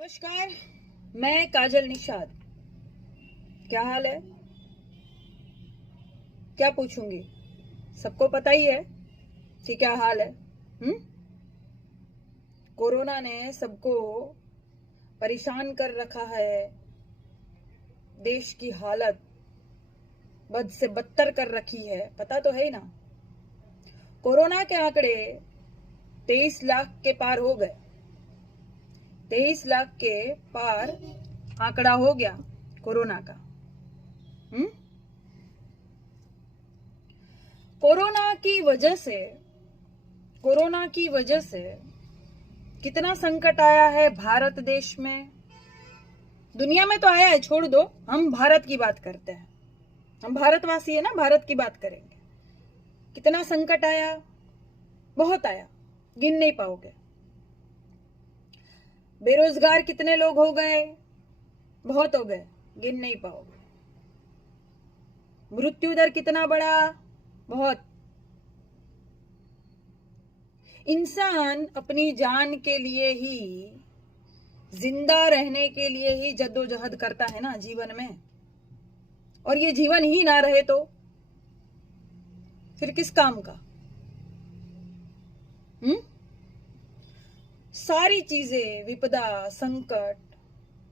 नमस्कार, मैं काजल निषाद। क्या हाल है? क्या पूछूंगी? सबको पता ही है कि क्या हाल है। कोरोना ने सबको परेशान कर रखा है। देश की हालत बद से बदतर कर रखी है, पता तो है ही ना। कोरोना के आंकड़े 23 लाख के पार हो गए। 23 लाख के पार आंकड़ा हो गया कोरोना का। कोरोना की वजह से कितना संकट आया है भारत देश में। दुनिया में तो आया है, छोड़ दो, हम भारत की बात करते हैं। हम भारतवासी है ना, भारत की बात करेंगे। कितना संकट आया, बहुत आया, गिन नहीं पाओगे। बेरोजगार कितने लोग हो गए, बहुत हो गए, गिन नहीं पाओगे। मृत्यु दर कितना बढ़ा, बहुत। इंसान अपनी जान के लिए ही, जिंदा रहने के लिए ही जद्दोजहद करता है ना जीवन में। और ये जीवन ही ना रहे तो फिर किस काम का? सारी चीजें, विपदा, संकट,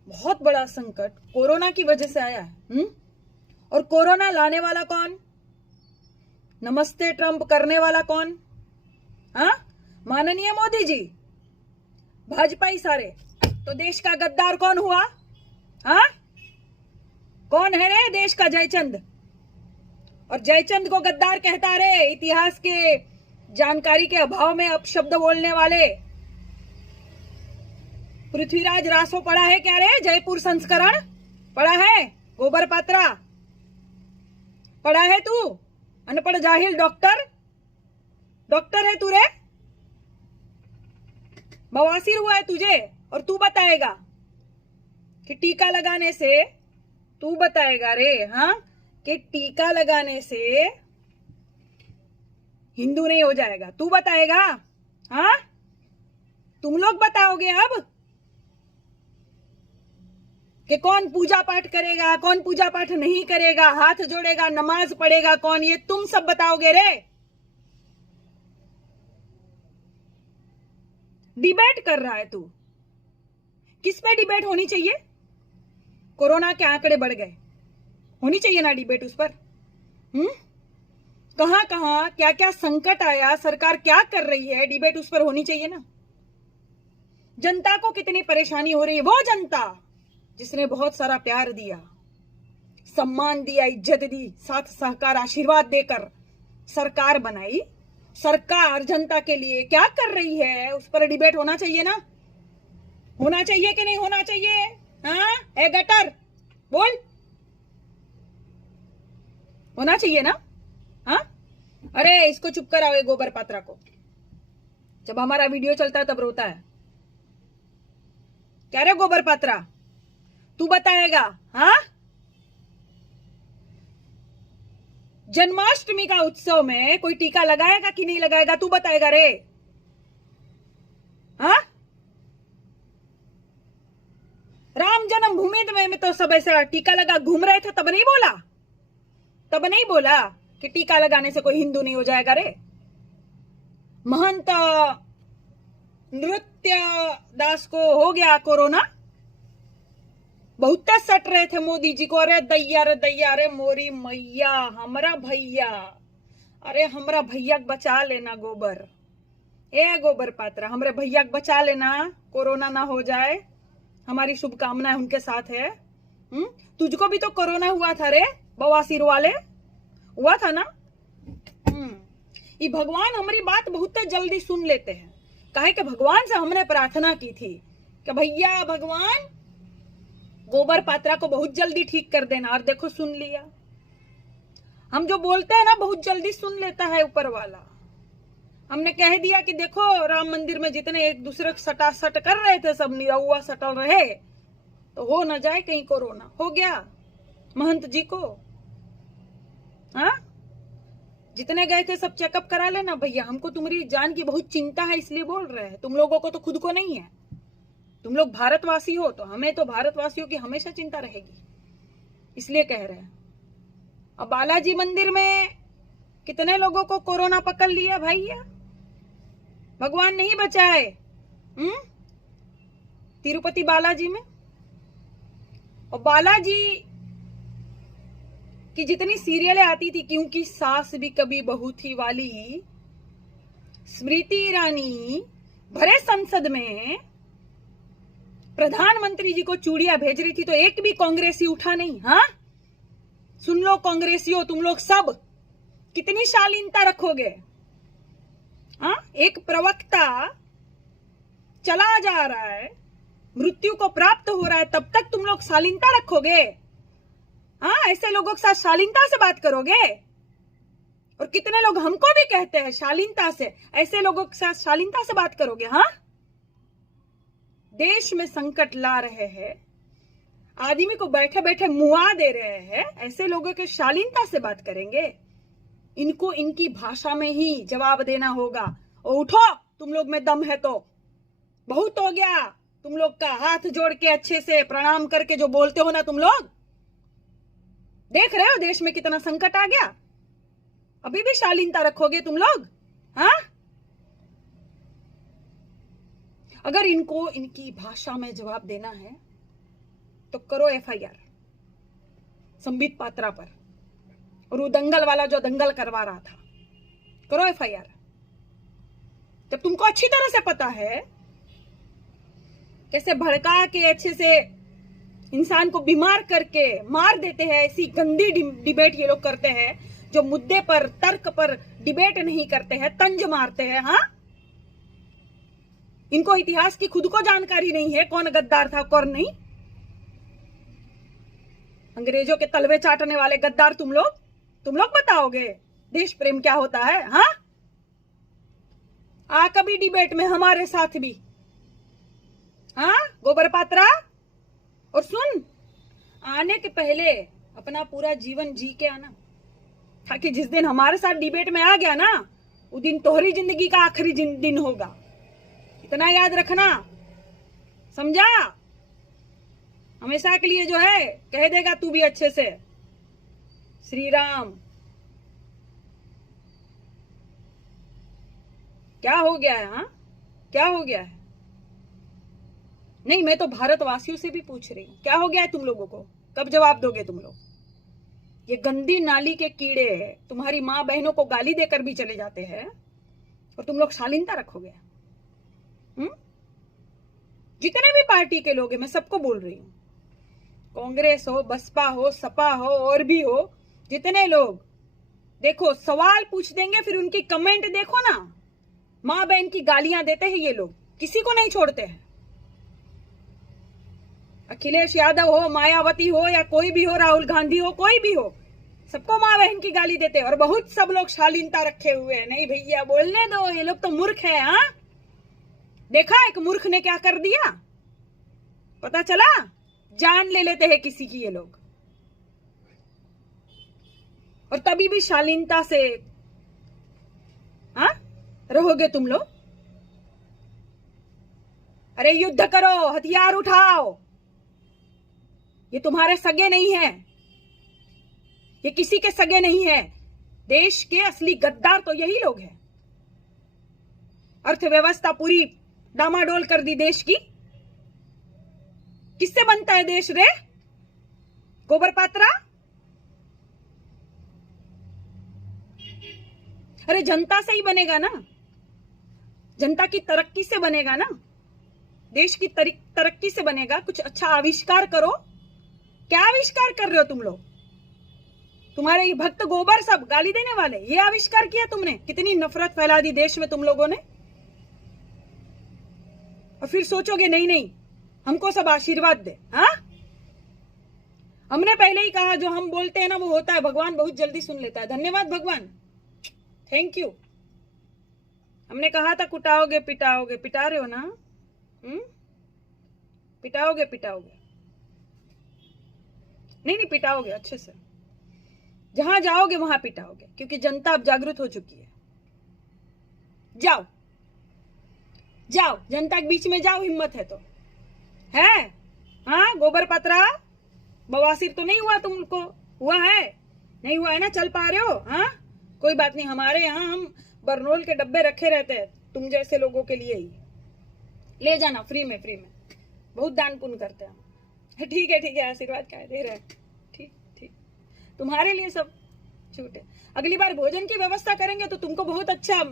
बहुत बड़ा संकट कोरोना की वजह से आया है। और कोरोना लाने वाला कौन? नमस्ते ट्रंप करने वाला कौन? माननीय मोदी जी, भाजपाई सारे। तो देश का गद्दार कौन हुआ? कौन है रे देश का जयचंद? और जयचंद को गद्दार कहता रे, इतिहास के जानकारी के अभाव में अपशब्द बोलने वाले। पृथ्वीराज रासो पढ़ा है क्या रे? जयपुर संस्करण पढ़ा है? गोबर पात्रा पढ़ा है तू? अनपढ़ जाहिल डॉक्टर है तू रे? बवासीर हुआ है तुझे और तू बताएगा कि टीका लगाने से, तू बताएगा रे कि टीका लगाने से हिंदू नहीं हो जाएगा? तू बताएगा? तुम लोग बताओगे अब कि कौन पूजा पाठ करेगा, कौन पूजा पाठ नहीं करेगा, हाथ जोड़ेगा, नमाज पढ़ेगा कौन, ये तुम सब बताओगे रे। डिबेट कर रहा है तू। किस पे डिबेट होनी चाहिए? कोरोना के आंकड़े बढ़ गए, होनी चाहिए ना डिबेट उस पर। कहां कहां क्या क्या संकट आया, सरकार क्या कर रही है, डिबेट उस पर होनी चाहिए ना। जनता को कितनी परेशानी हो रही है, वो जनता जिसने बहुत सारा प्यार दिया, सम्मान दिया, इज्जत दी, साथ सहकार आशीर्वाद देकर सरकार बनाई, सरकार जनता के लिए क्या कर रही है, उस पर डिबेट होना चाहिए ना। होना चाहिए कि नहीं होना चाहिए? ए गटर बोल, होना चाहिए ना। अरे इसको चुप कराओ, ये गोबर पात्रा को। जब हमारा वीडियो चलता है तब रोता है। क्या रे गोबर पात्रा, तू बताएगा? जन्माष्टमी का उत्सव में कोई टीका लगाएगा कि नहीं लगाएगा? तू बताएगा रे। राम जन्मभूमि में तो सब ऐसा टीका लगा घूम रहे थे, तब नहीं बोला कि टीका लगाने से कोई हिंदू नहीं हो जाएगा रे। महंत नृत्य दास को हो गया कोरोना, बहुत सट रहे थे मोदी जी को। अरे दैया रे दैया, रे मोरी मैया, हमरा भैया, अरे हमरा भैया बचा लेना गोबर, ए गोबर पात्रा, हमरे भैया बचा लेना, कोरोना ना हो जाए, हमारी शुभकामनाएं उनके साथ है। तुझको भी तो कोरोना हुआ था रे, बवासीर वाले, हुआ था ना। ये भगवान हमारी बात बहुत जल्दी सुन लेते हैं। काहे कि भगवान से हमने प्रार्थना की थी कि भैया भगवान गोबर पात्रा को बहुत जल्दी ठीक कर देना, और देखो सुन लिया। हम जो बोलते हैं ना बहुत जल्दी सुन लेता है ऊपर वाला। हमने कह दिया कि देखो राम मंदिर में जितने एक दूसरे को सटासट कर रहे थे, सब निरहुआ सटल रहे, तो हो न जाए कहीं कोरोना। हो गया महंत जी को। जितने गए थे सब चेकअप करा लेना भैया, हमको तुम्हारी जान की बहुत चिंता है इसलिए बोल रहे हैं, तुम लोगों को तो खुद को नहीं है। तुम लोग भारतवासी हो तो हमें तो भारतवासियों की हमेशा चिंता रहेगी, इसलिए कह रहे हैं। अब बालाजी मंदिर में कितने लोगों को कोरोना पकड़ लिया भैया, भगवान नहीं बचाए। तिरुपति बालाजी में, और बालाजी की जितनी सीरियलें आती थी, क्योंकि सास भी कभी बहू थी वाली स्मृति ईरानी भरे संसद में प्रधानमंत्री जी को चूड़ियां भेज रही थी, तो एक भी कांग्रेसी उठा नहीं। हाँ, सुन लो कांग्रेसियों, तुम लोग सब कितनी शालीनता रखोगे? हाँ, एक प्रवक्ता चला जा रहा है, मृत्यु को प्राप्त हो रहा है, तब तक तुम लोग शालीनता रखोगे? हाँ, ऐसे लोगों के साथ शालीनता से बात करोगे? और कितने लोग हमको भी कहते हैं शालीनता से, ऐसे लोगों के साथ शालीनता से बात करोगे? हाँ, देश में संकट ला रहे हैं, आदमी को बैठे बैठे मुआ दे रहे हैं, ऐसे लोगों के शालीनता से बात करेंगे? इनको इनकी भाषा में ही जवाब देना होगा। और उठो, तुम लोग में दम है तो। बहुत हो गया तुम लोग का हाथ जोड़ के अच्छे से प्रणाम करके जो बोलते हो ना तुम लोग। देख रहे हो देश में कितना संकट आ गया, अभी भी शालीनता रखोगे तुम लोग? हाँ, अगर इनको इनकी भाषा में जवाब देना है तो करो FIR संबित पात्रा पर, और वो दंगल वाला जो दंगल करवा रहा था, करो FIR। जब तुमको अच्छी तरह से पता है कैसे भड़का के अच्छे से इंसान को बीमार करके मार देते हैं, ऐसी गंदी डिबेट ये लोग करते हैं, जो मुद्दे पर तर्क पर डिबेट नहीं करते हैं, तंज मारते हैं। हाँ, इनको इतिहास की खुद को जानकारी नहीं है, कौन गद्दार था कौन नहीं। अंग्रेजों के तलवे चाटने वाले गद्दार तुम लोग बताओगे देश प्रेम क्या होता है? हाँ, आ कभी डिबेट में हमारे साथ भी। हाँ, गोबर पात्रा, और सुन, आने के पहले अपना पूरा जीवन जी के आना, ताकि जिस दिन हमारे साथ डिबेट में आ गया ना, वो दिन तोहरी जिंदगी का आखिरी दिन होगा। इतना याद रखना, समझा? हमेशा के लिए जो है कह देगा तू भी अच्छे से, श्री राम। क्या हो गया है? हाँ, क्या हो गया है? नहीं, मैं तो भारतवासियों से भी पूछ रही हूं, क्या हो गया है तुम लोगों को? कब जवाब दोगे तुम लोग? ये गंदी नाली के कीड़े तुम्हारी माँ बहनों को गाली देकर भी चले जाते हैं, और तुम लोग शालीनता रखोगे? जितने भी पार्टी के लोग हैं, मैं सबको बोल रही हूँ, कांग्रेस हो, बसपा हो, सपा हो, और भी हो, जितने लोग, देखो सवाल पूछ देंगे, फिर उनकी कमेंट देखो ना, माँ बहन की गालियां देते हैं ये लोग, किसी को नहीं छोड़ते हैं। अखिलेश यादव हो, मायावती हो, या कोई भी हो, राहुल गांधी हो, कोई भी हो, सबको माँ बहन की गाली देते हैं, और बहुत सब लोग शालीनता रखे हुए हैं। नहीं भैया, बोलने दो, ये लोग तो मूर्ख है। हाँ, देखा एक मूर्ख ने क्या कर दिया, पता चला? जान ले लेते हैं किसी की ये लोग, और तभी भी शालीनता से हाँ रहोगे तुम लोग। अरे युद्ध करो, हथियार उठाओ, ये तुम्हारे सगे नहीं है, ये किसी के सगे नहीं है। देश के असली गद्दार तो यही लोग हैं। अर्थव्यवस्था पूरी डामाडोल कर दी देश की। किससे बनता है देश रे, गोबर पात्रा? अरे जनता से ही बनेगा ना, जनता की तरक्की से बनेगा ना, देश की तरक्की से बनेगा। कुछ अच्छा आविष्कार करो। क्या आविष्कार कर रहे हो तुम लोग? तुम्हारे ये भक्त गोबर सब गाली देने वाले, ये आविष्कार किया तुमने? कितनी नफरत फैला दी देश में तुम लोगों ने, और फिर सोचोगे नहीं नहीं हमको सब आशीर्वाद दे। हाँ, हमने पहले ही कहा, जो हम बोलते हैं ना वो होता है। भगवान बहुत जल्दी सुन लेता है। धन्यवाद भगवान, थैंक यू। हमने कहा था कुटाओगे पिटाओगे, पिटा रहे हो ना? पिटाओगे नहीं पिटाओगे, अच्छे से जहां जाओगे वहां पिटाओगे, क्योंकि जनता अब जागरूक हो चुकी है। जाओ जनता के बीच में जाओ, हिम्मत है तो। है? हाँ गोबर पात्रा, बवासीर तो नहीं हुआ तुमको? हुआ है? नहीं हुआ है ना? चल पा रहे हो? हाँ कोई बात नहीं, हमारे यहाँ हम बर्नोल के डब्बे रखे रहते हैं तुम जैसे लोगों के लिए ही, ले जाना फ्री में, फ्री में, बहुत दान पुण्य करते हैं हम। ठीक है, आशीर्वाद क्या दे रहे हैं, ठीक ठीक, तुम्हारे लिए सब छूट है। अगली बार भोजन की व्यवस्था करेंगे तो तुमको बहुत अच्छा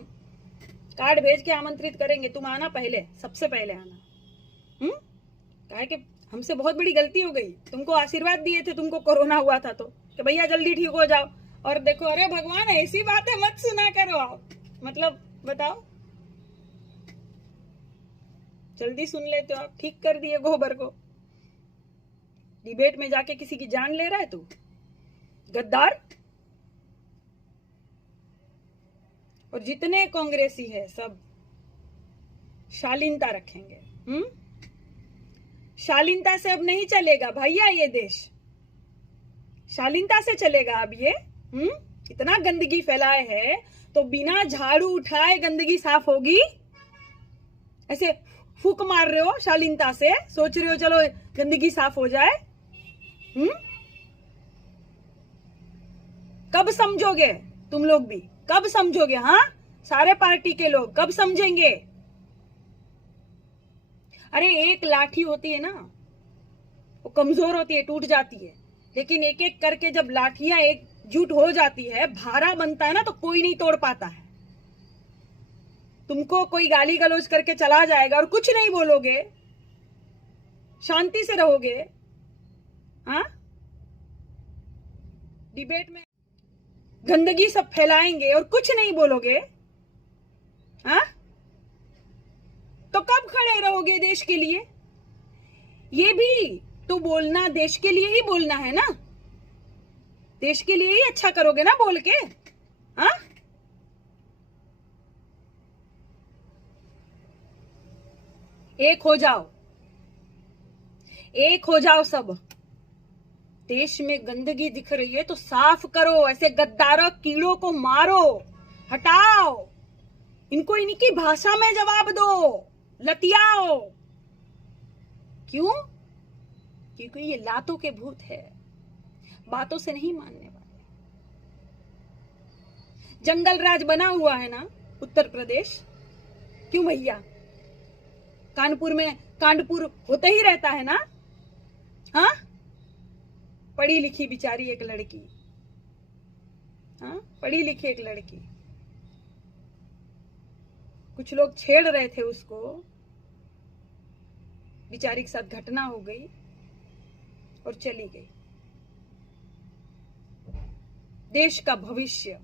कार्ड भेज के आमंत्रित करेंगे, तुम आना पहले, सबसे पहले आना। कहे कि हमसे बहुत बड़ी गलती हो गई, तुमको आशीर्वाद दिए थे, तुमको कोरोना हुआ था तो कि भैया जल्दी ठीक हो जाओ, और देखो, अरे भगवान ऐसी बातें मत सुना करो आप, मतलब बताओ, जल्दी सुन लेते हो आप, ठीक कर दिए गोबर को, डिबेट में जाके किसी की जान ले रहा है तू, गद्दार। और जितने कांग्रेसी है सब शालीनता रखेंगे। शालीनता से अब नहीं चलेगा भैया ये देश, शालीनता से चलेगा अब ये। इतना गंदगी फैलाए है तो बिना झाड़ू उठाए गंदगी साफ होगी? ऐसे फूक मार रहे हो शालीनता से, सोच रहे हो चलो गंदगी साफ हो जाए? कब समझोगे तुम लोग भी, कब समझोगे? हाँ सारे पार्टी के लोग कब समझेंगे? अरे एक लाठी होती है ना, वो कमजोर होती है, टूट जाती है, लेकिन एक एक करके जब लाठियां एकजुट हो जाती है, भारा बनता है ना, तो कोई नहीं तोड़ पाता है। तुमको कोई गाली गलौज करके चला जाएगा और कुछ नहीं बोलोगे, शांति से रहोगे, हाँ डिबेट में गंदगी सब फैलाएंगे और कुछ नहीं बोलोगे, हाँ तो कब खड़े रहोगे देश के लिए? ये भी तो बोलना देश के लिए ही बोलना है ना, देश के लिए ही अच्छा करोगे ना बोल के, हाँ? एक हो जाओ, एक हो जाओ सब। देश में गंदगी दिख रही है तो साफ करो, ऐसे गद्दारों कीड़ों को मारो, हटाओ, इनको इनकी भाषा में जवाब दो, लतियाओ। क्यों? क्योंकि ये लातों के भूत है, बातों से नहीं मानने वाले। जंगल राज बना हुआ है ना उत्तर प्रदेश, क्यों भैया? कानपुर में कांडपुर होते ही रहता है ना, हाँ? पढ़ी लिखी बिचारी एक लड़की, हाँ पढ़ी लिखी एक लड़की, कुछ लोग छेड़ रहे थे उसको, बिचारी के साथ घटना हो गई और चली गई। देश का भविष्य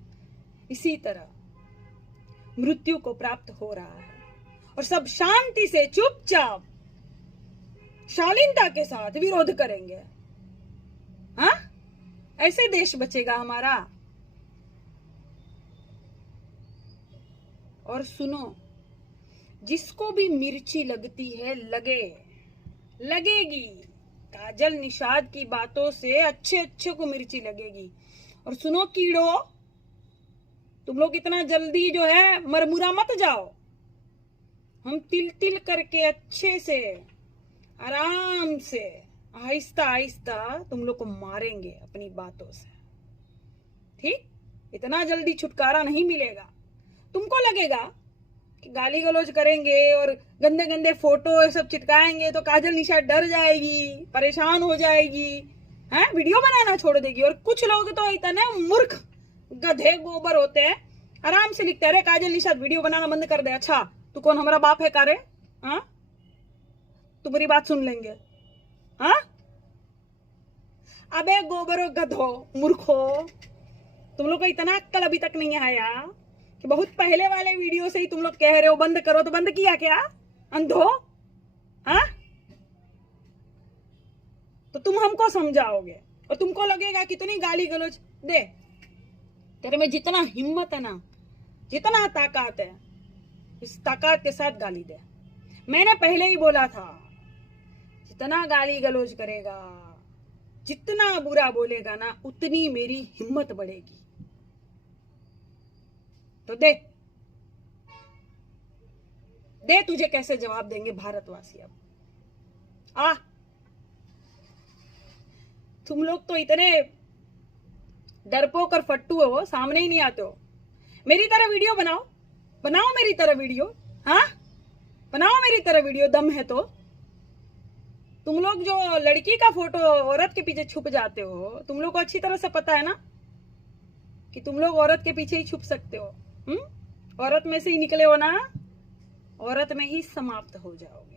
इसी तरह मृत्यु को प्राप्त हो रहा है और सब शांति से चुपचाप शालीनता के साथ विरोध करेंगे, हाँ? ऐसे देश बचेगा हमारा। और सुनो, जिसको भी मिर्ची लगती है लगेगी, काजल निषाद की बातों से अच्छे अच्छे को मिर्ची लगेगी। और सुनो कीड़ो, तुम लोग इतना जल्दी जो है मरमुरा मत जाओ, हम तिल तिल करके अच्छे से आराम से आहिस्ता आहिस्ता तुम लोग को मारेंगे अपनी बातों से, ठीक? इतना जल्दी छुटकारा नहीं मिलेगा। तुमको लगेगा कि गाली गलौज करेंगे और गंदे गंदे फोटो सब चिपकाएंगे तो काजल निषाद डर जाएगी, परेशान हो जाएगी, हैं? वीडियो बनाना छोड़ देगी। और कुछ लोग तो इतने मूर्ख गधे गोबर होते हैं, आराम से लिखते हैं, अरे काजल निषाद वीडियो बनाना बंद कर दे। अच्छा तू कौन, हमारा बाप है कारे? हाँ तुम्हारी बात सुन लेंगे, हाँ? अबे गोबरो गधो मूर्खो, तुम लोग को इतना अक्कल अभी तक नहीं आया कि बहुत पहले वाले वीडियो से ही तुम लोग कह रहे हो बंद करो, तो बंद किया क्या अंधो? हाँ तो तुम हमको समझाओगे और तुमको लगेगा कि तू नहीं गाली गलौज दे, तेरे में जितना हिम्मत है ना, जितना ताकत है, इस ताकत के साथ गाली दे। मैंने पहले ही बोला था, जितना गाली गलौज करेगा, जितना बुरा बोलेगा ना, उतनी मेरी हिम्मत बढ़ेगी। तो दे तुझे कैसे जवाब देंगे भारतवासी अब, आ, तुम लोग तो इतने डरपोक और फट्टू हो, सामने ही नहीं आते हो। मेरी तरह वीडियो बनाओ, बनाओ मेरी तरह वीडियो, हाँ बनाओ मेरी तरह वीडियो, दम है तो। तुम लोग जो लड़की का फोटो औरत के पीछे छुप जाते हो, तुम लोग को अच्छी तरह से पता है ना कि तुम लोग औरत के पीछे ही छुप सकते हो। औरत में से ही निकले हो ना, औरत में ही समाप्त हो जाओगे।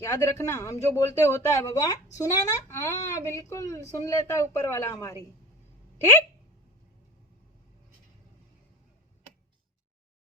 याद रखना, हम जो बोलते होता है भगवान सुना ना, हाँ बिल्कुल सुन लेता है ऊपर वाला हमारी, ठीक।